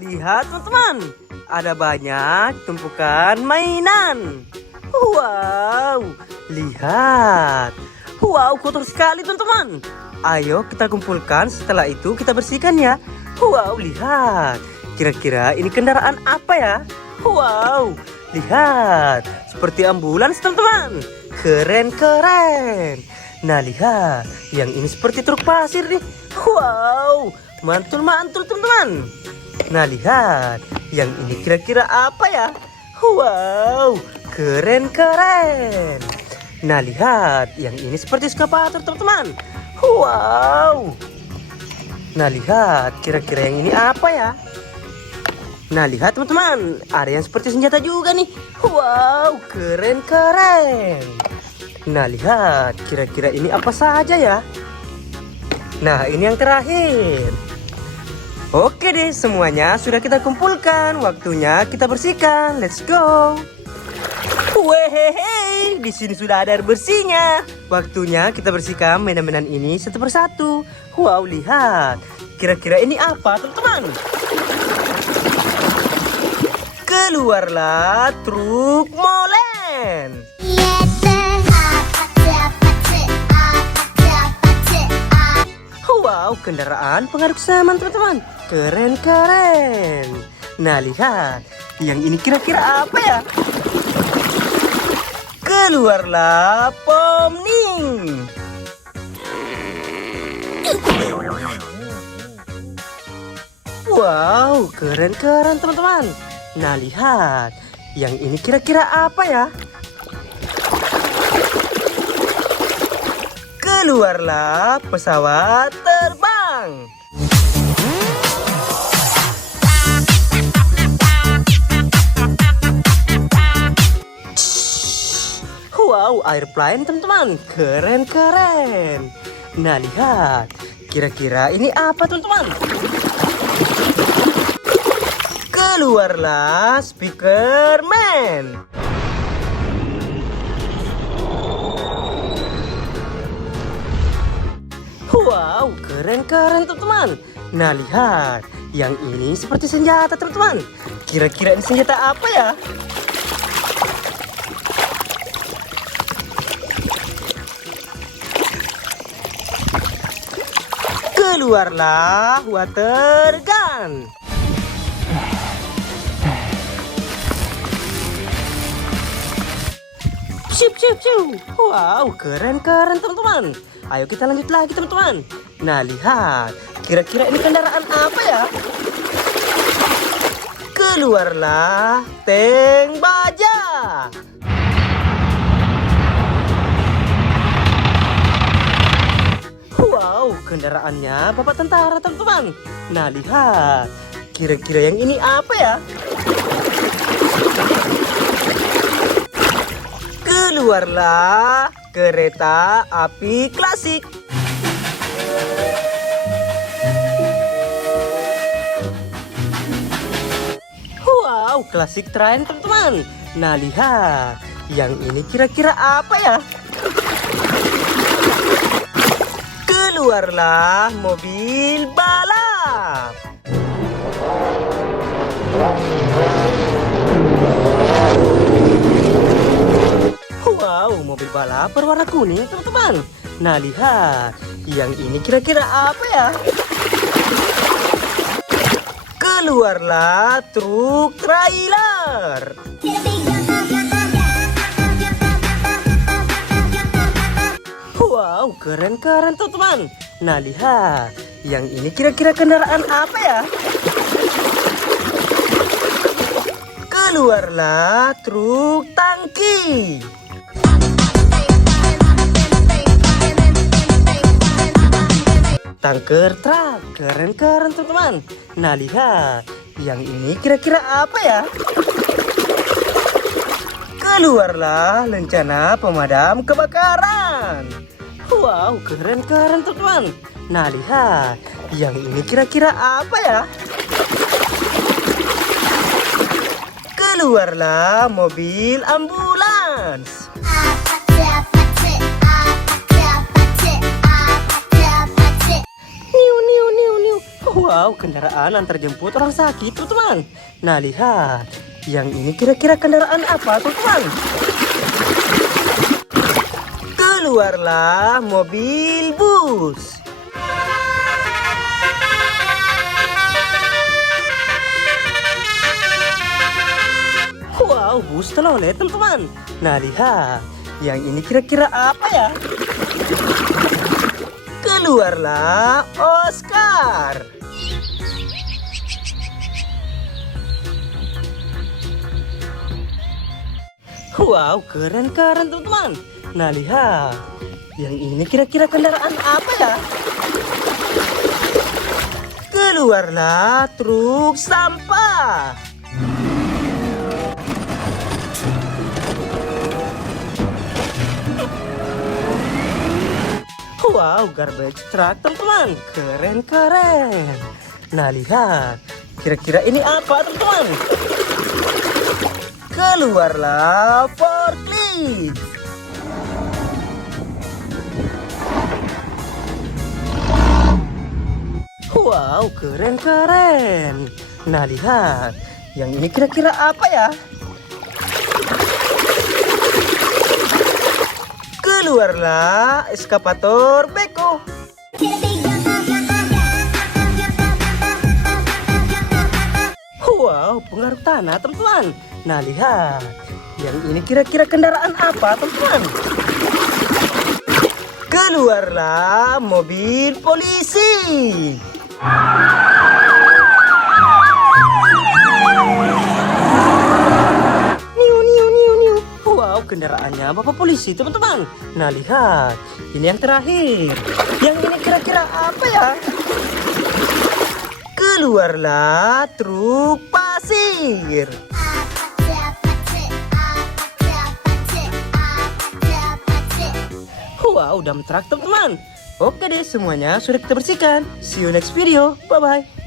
Lihat teman-teman, ada banyak tumpukan mainan. Wow, lihat. Wow, kotor sekali teman-teman. Ayo kita kumpulkan, setelah itu kita bersihkan ya. Wow, lihat. Kira-kira ini kendaraan apa ya? Wow, lihat. Seperti ambulans teman-teman. Keren-keren. Nah lihat, yang ini seperti truk pasir nih. Wow, mantul-mantul teman-teman. Nah lihat, yang ini kira-kira apa ya? Wow, keren-keren. Nah lihat, yang ini seperti eskavator teman-teman. Wow. Nah lihat, kira-kira yang ini apa ya? Nah lihat teman-teman, ada yang seperti senjata juga nih. Wow, keren-keren. Nah lihat, kira-kira ini apa saja ya? Nah ini yang terakhir. Oke deh, semuanya sudah kita kumpulkan. Waktunya kita bersihkan. Let's go. Wehehe, di sini sudah ada air bersihnya. Waktunya kita bersihkan mainan-mainan ini satu persatu. Wow, lihat. Kira-kira ini apa teman-teman? Keluarlah truk molen. Wow, kendaraan pengaduk saman teman-teman. Keren-keren. Nah lihat, yang ini kira-kira apa ya? Keluarlah Pomning. Wow, keren-keren teman-teman. Nah lihat, yang ini kira-kira apa ya? Keluarlah pesawat terbang. Wow, airplane teman-teman. Keren-keren. Nah lihat, kira-kira ini apa teman-teman? Keluarlah speaker man. Wow, keren-keren teman-teman. Nah lihat, yang ini seperti senjata teman-teman. Kira-kira ini senjata apa ya? Keluarlah water gun. Siup, siup, siup. Wow, keren-keren teman-teman. Ayo kita lanjut lagi teman-teman. Nah lihat, kira-kira ini kendaraan apa ya? Keluarlah tank baja. Wow, kendaraannya bapak tentara teman-teman. Nah lihat, kira-kira yang ini apa ya? Keluarlah kereta api klasik. Wow, klasik train teman-teman. Nah lihat, yang ini kira-kira apa ya? Keluarlah mobil balap. Wow, mobil balap berwarna kuning teman-teman. Nah lihat, yang ini kira-kira apa ya? Keluarlah truk trailer. Wow, keren-keren teman-teman. Nah lihat, yang ini kira-kira kendaraan apa ya? Keluarlah truk tangki. Tanker truk, keren-keren teman-teman. Nah lihat, yang ini kira-kira apa ya? Keluarlah lencana pemadam kebakaran. Wow, keren-keren teman-teman. Nah lihat, yang ini kira-kira apa ya? Keluarlah mobil ambulans. Wow, kendaraan antar jemput orang sakit, teman-teman. Nah, lihat. Yang ini kira-kira kendaraan apa, teman-teman? Keluarlah mobil bus. Wow, bus telolet, teman-teman. Nah, lihat. Yang ini kira-kira apa ya? Keluarlah Oscar. Wow, keren-keren teman-teman. Nah, lihat. Yang ini kira-kira kendaraan apa ya? Keluarlah truk sampah. Wow, garbage truck teman-teman. Keren-keren. Nah, lihat. Kira-kira ini apa teman-teman? Keluarlah forklift. Wow, keren-keren. Nah, lihat. Yang ini kira-kira apa ya? Keluarlah eskavator beko. Wow, pengaruh tanah teman-teman. Nah, lihat. Yang ini kira-kira kendaraan apa teman-teman? Keluarlah mobil polisi. Wow, kendaraannya Bapak polisi teman-teman. Nah, lihat. Ini yang terakhir. Yang ini kira-kira apa ya? Keluarlah truk pasir. Wow, dump truck teman-teman. Oke deh, semuanya sudah kita bersihkan. See you next video. Bye-bye.